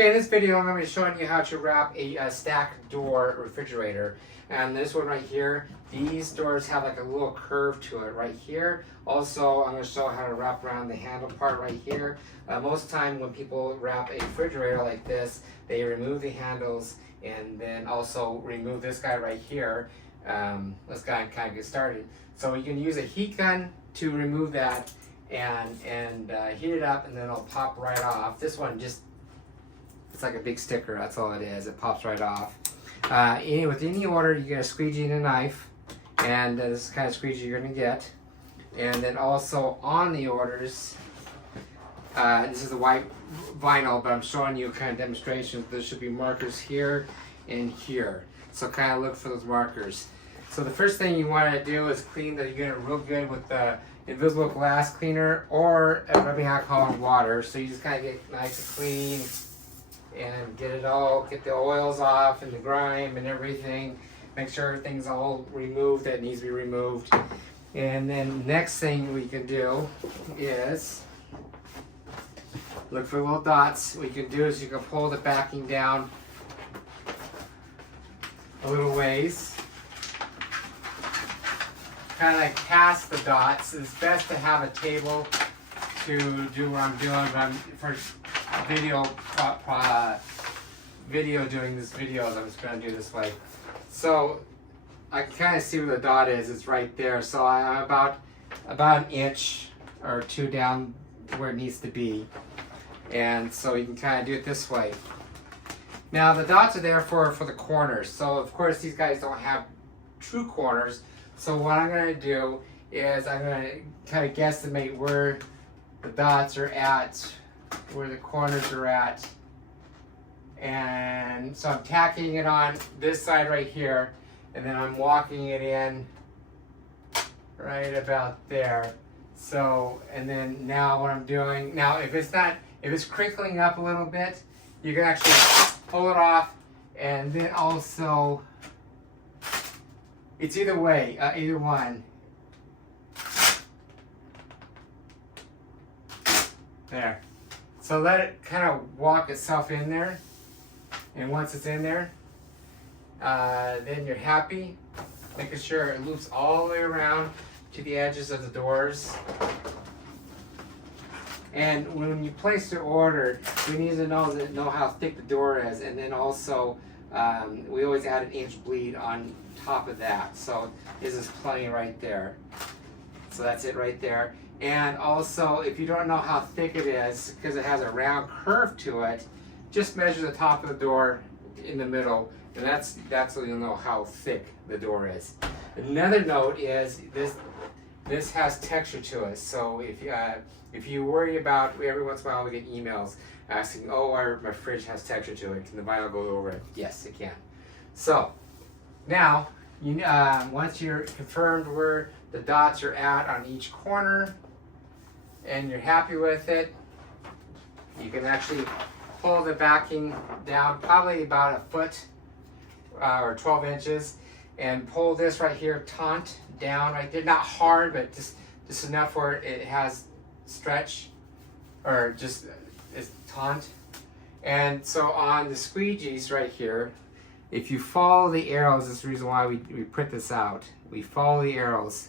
Okay, in this video I'm going to be showing you how to wrap a stack door refrigerator. And this one right here, these doors have like a little curve to it right here. Also, I'm going to show how to wrap around the handle part right here. Most of the time when people wrap a refrigerator like this, they remove the handles and then also remove this guy right here. Let's kind of get started. So you can use a heat gun to remove that and heat it up, and then it'll pop right off. This one just, it's like a big sticker, that's all it is. It pops right off. With any order, you get a squeegee and a knife, and this is the kind of squeegee you're going to get. And then also on the orders, this is the white vinyl, but I'm showing you kind of demonstrations. There should be markers here and here. So kind of look for those markers. So the first thing you want to do is clean the unit real good with the invisible glass cleaner or rubbing alcohol and water. So you just kind of get nice and clean and get the oils off and the grime and everything. Make sure everything's all removed that needs to be removed. And then next thing we can do is look for little dots. What you can do is you can pull the backing down a little ways, kind of like past the dots. It's best to have a table to do what I'm doing, but I'm first video doing this video, I'm just going to do this way. So I can kind of see where the dot is. It's right there. So I'm about an inch or two down where it needs to be, and so you can kind of do it this way. Now the dots are there for the corners. So of course these guys don't have true corners. So what I'm going to do is I'm going to kind of guesstimate where the dots are at, where the corners are at. And so I'm tacking it on this side right here, and then I'm walking it in right about there. So, and then now what I'm doing, now if it's crinkling up a little bit, you can actually pull it off, and then also, it's either way, either one. There. So let it kind of walk itself in there, and once it's in there, then you're happy, making sure it loops all the way around to the edges of the doors. And when you place your order, we need to know how thick the door is, and then also we always add an inch bleed on top of that. So this is plenty right there. So that's it right there. And also, if you don't know how thick it is, because it has a round curve to it, just measure the top of the door in the middle, and that's so you'll know how thick the door is. Another note is this has texture to it. So if you worry about, every once in a while we get emails asking, oh, my fridge has texture to it, can the vinyl go over it? Yes, it can. So now, once you're confirmed where the dots are at on each corner, and you're happy with it, you can actually pull the backing down probably about a foot or 12 inches, and pull this right here taut down right there. Not hard, but just enough where it has stretch, or just it's taut. And so on the squeegees right here, if you follow the arrows, that's the reason why we print this out. We follow the arrows,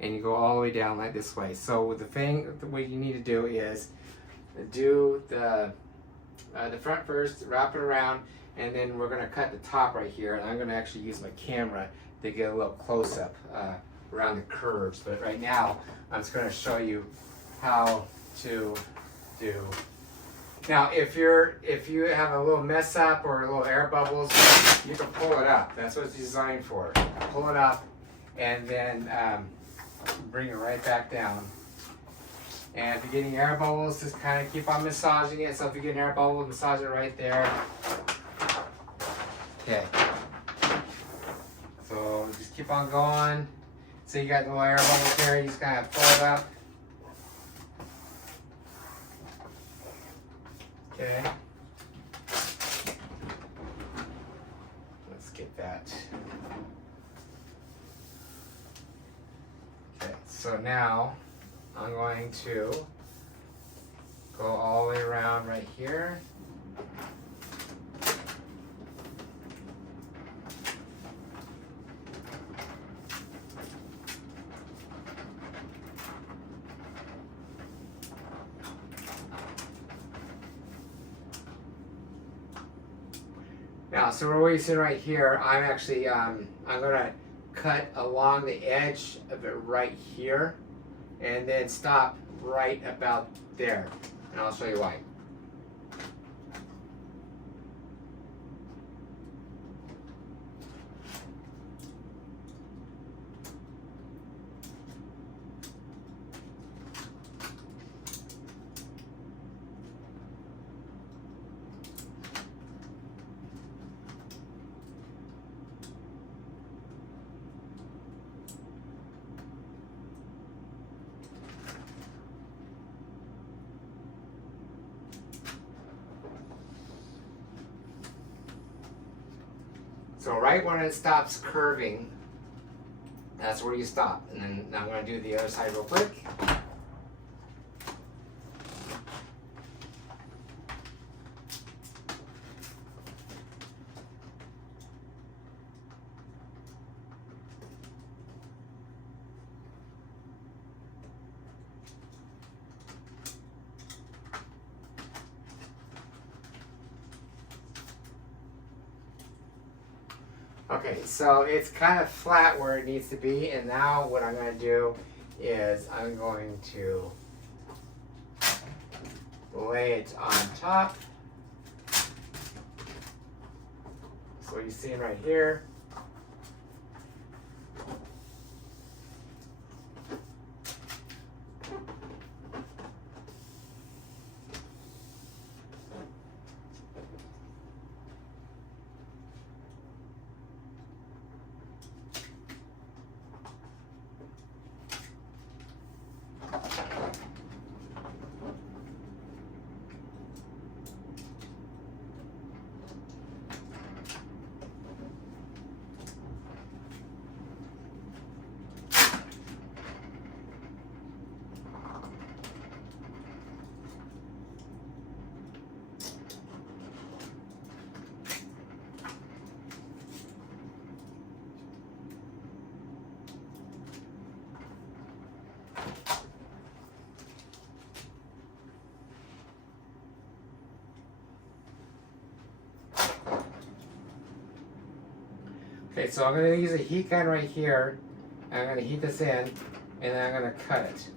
and you go all the way down like this way. So what you need to do is do the front first, wrap it around, and then we're going to cut the top right here. And I'm going to actually use my camera to get a little close up around the curves. But right now, I'm just going to show you how to do. Now, if you have a little mess up or a little air bubbles, you can pull it up. That's what it's designed for. Pull it up, and then bring it right back down. And if you're getting air bubbles, just kind of keep on massaging it. So if you get an air bubble, massage it right there. Okay. So just keep on going. So you got the little air bubbles there, you just kind of pull it up. Okay. Let's get that. Okay, so now I'm going to go all the way around right here. Now, so where you see right here, I'm actually, I'm gonna cut along the edge of it right here, and then stop right about there, and I'll show you why. So right when it stops curving, that's where you stop. And then I'm going to do the other side real quick. Okay, so it's kind of flat where it needs to be, and now what I'm going to do is I'm going to lay it on top. So what you're seeing right here. Okay, so I'm going to use a heat gun right here. I'm going to heat this in, and then I'm going to cut it.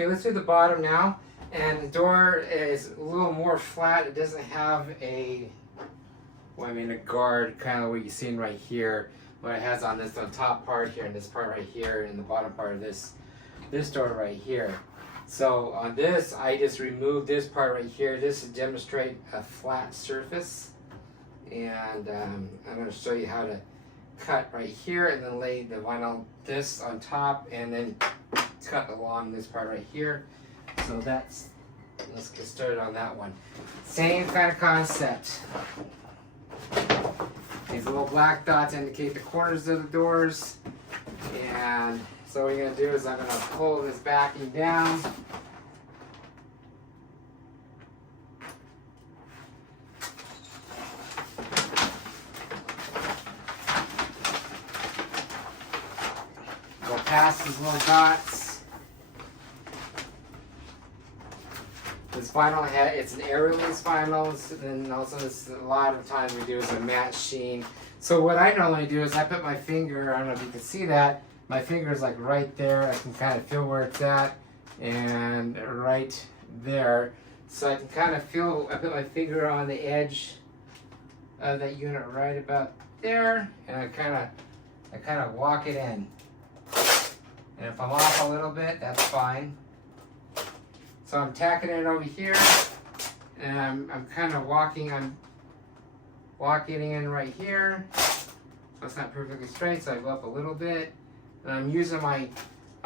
Okay, let's do the bottom now. And the door is a little more flat. It doesn't have a, well, I mean a guard, kind of what you're seeing right here. What it has on this, on top part here, and this part right here, and the bottom part of this door right here. So on this, I just removed this part right here. This to demonstrate a flat surface. And I'm going to show you how to cut right here and then lay the vinyl this on top and then cut along this part right here. So that's, let's get started on that one. Same kind of concept. These little black dots indicate the corners of the doors. And so what you're going to do is I'm going to pull this backing down. Go past these little dots. This vinyl head, it's an air release vinyl, and also this, a lot of times we do is a matte sheen. So what I normally do is I put my finger, I don't know if you can see that, my finger is like right there. I can kind of feel where it's at, and right there. So I can kind of feel, I put my finger on the edge of that unit right about there, and I kind of walk it in. And if I'm off a little bit, that's fine. So I'm tacking it over here, and I'm kind of walking in right here. So it's not perfectly straight, so I go up a little bit. And I'm using my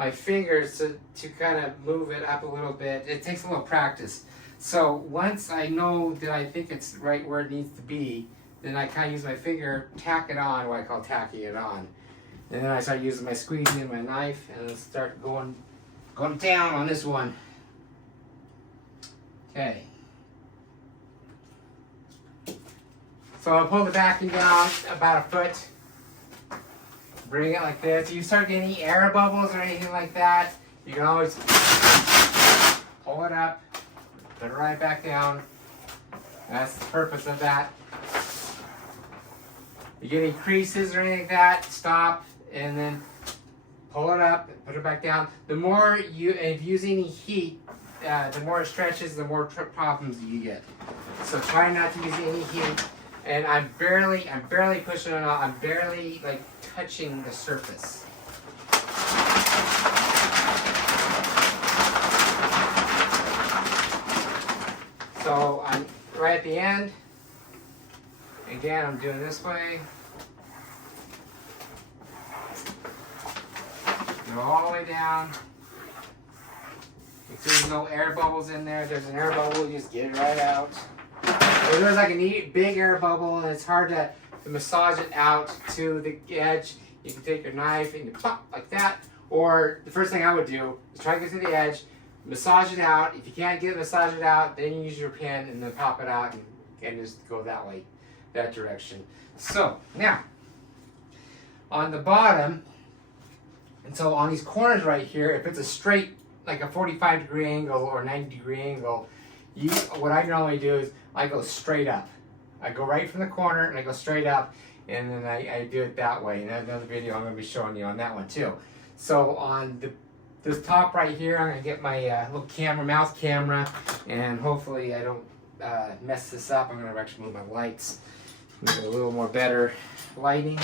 fingers to kind of move it up a little bit. It takes a little practice. So once I know that I think it's right where it needs to be, then I kind of use my finger, tack it on, what I call tacking it on. And then I start using my squeegee and my knife, and then start going down on this one. Okay. So I'll pull the backing down about a foot. Bring it like this. If you start getting any air bubbles or anything like that, you can always pull it up, put it right back down. That's the purpose of that. You get any creases or anything like that, stop, and then pull it up, put it back down. The more if you use any heat, the more it stretches, the more problems you get. So try not to use any heat. And I'm barely pushing it on. I'm barely like touching the surface. So I'm right at the end. Again, I'm doing this way. Go all the way down. If there's no air bubbles in there, if there's an air bubble, you just get it right out. If there's like a big air bubble and it's hard to massage it out to the edge, you can take your knife and you pop like that. Or the first thing I would do is try to get to the edge, massage it out. If you can't get it, massage it out, then you use your pen and then pop it out and just go that way, that direction. So now, on the bottom, and so on these corners right here, if it's a straight, like a 45-degree angle or 90-degree angle, what I normally do is I go straight up. I go right from the corner and I go straight up, and then I do it that way. And that's another video I'm going to be showing you on that one too. So on this top right here, I'm going to get my little mouse camera, and hopefully I don't mess this up. I'm going to actually move my lights, make it a little more better lighting.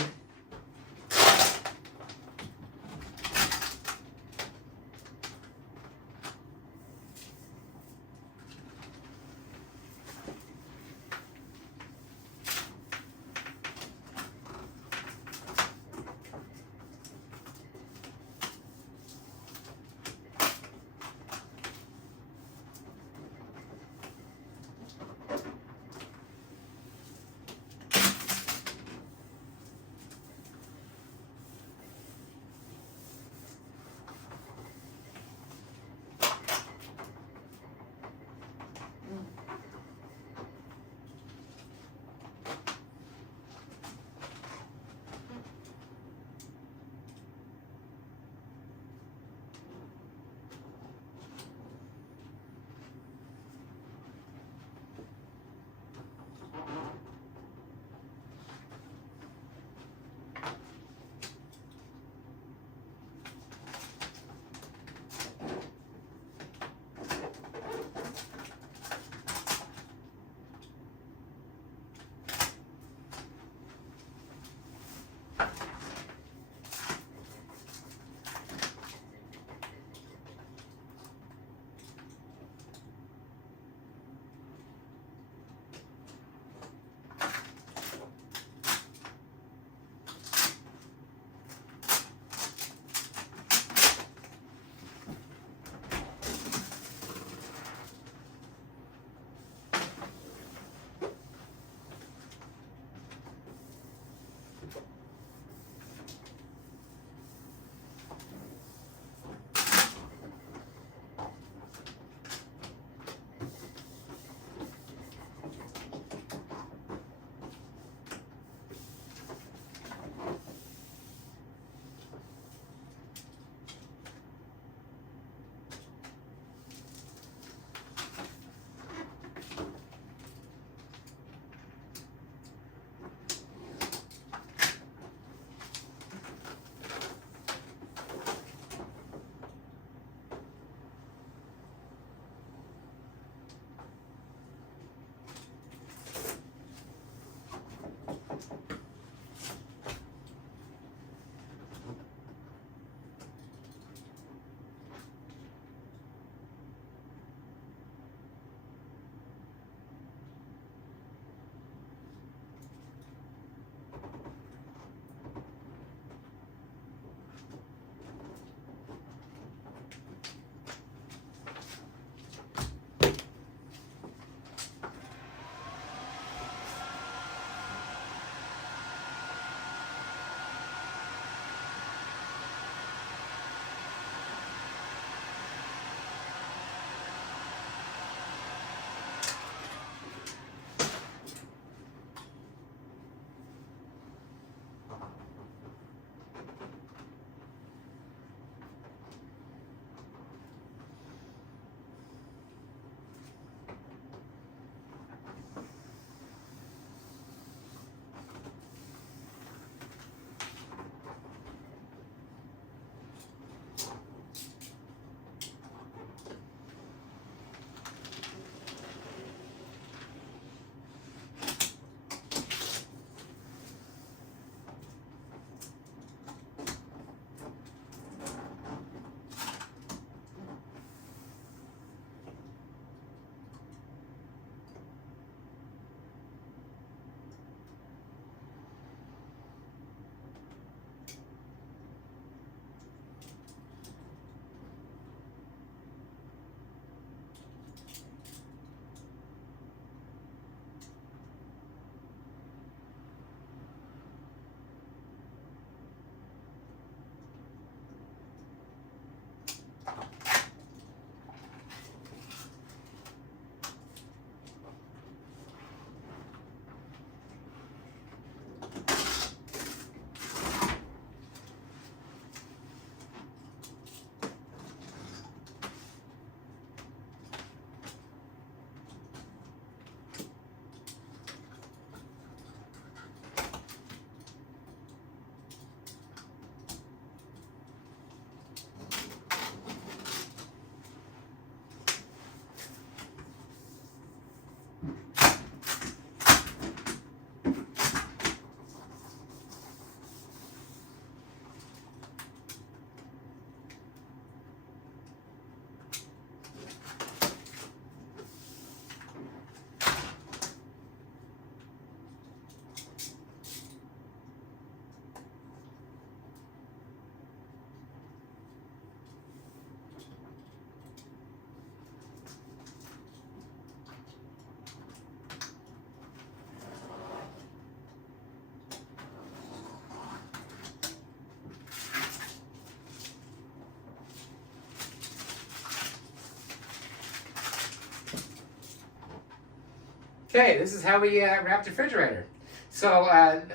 Okay, this is how we wrap the refrigerator. So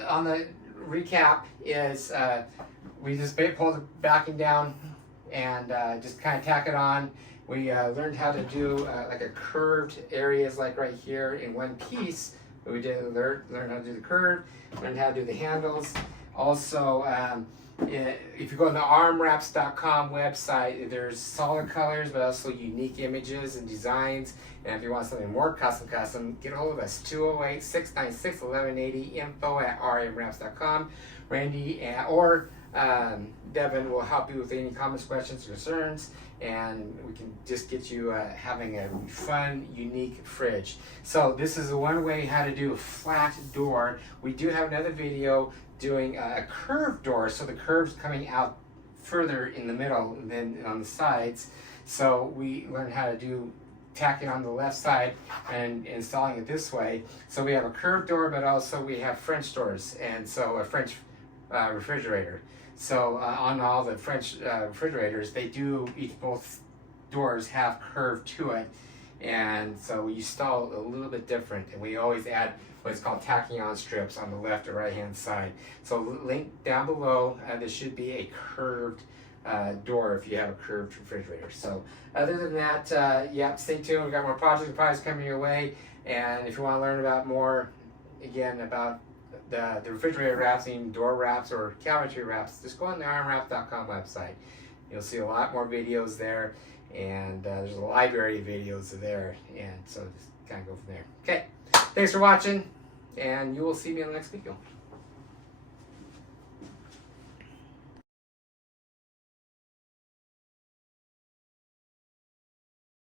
on the recap is we just pull the backing down and just kind of tack it on. We learned how to do like a curved areas like right here in one piece. We did learn how to do the curve, learned how to do the handles. Also if you go on the armwraps.com website, there's solid colors, but also unique images and designs. And if you want something more custom, get a hold of us, 208-696-1180, info@rmwraps.com. Randy or Devin will help you with any comments, questions, or concerns, and we can just get you having a fun, unique fridge. So this is one way how to do a flat door. We do have another video doing a curved door, so the curve's coming out further in the middle than on the sides. So we learned how to do tacking on the left side and installing it this way. So we have a curved door, but also we have French doors, and so a French refrigerator. So on all the French refrigerators, they do, both doors have curve to it, and so we install a little bit different, and we always add what's called tacking on strips on the left or right hand side. So link down below, there should be a curved door if you have a curved refrigerator. So other than that, yeah, stay tuned. We've got more projects and products coming your way, and if you want to learn about more, again, about the refrigerator wraps, even door wraps or cabinetry wraps, just go on the armwraps.com website. You'll see a lot more videos there, and there's a library of videos there, and so just kind of go from there. Okay, thanks for watching, and you will see me in the next video.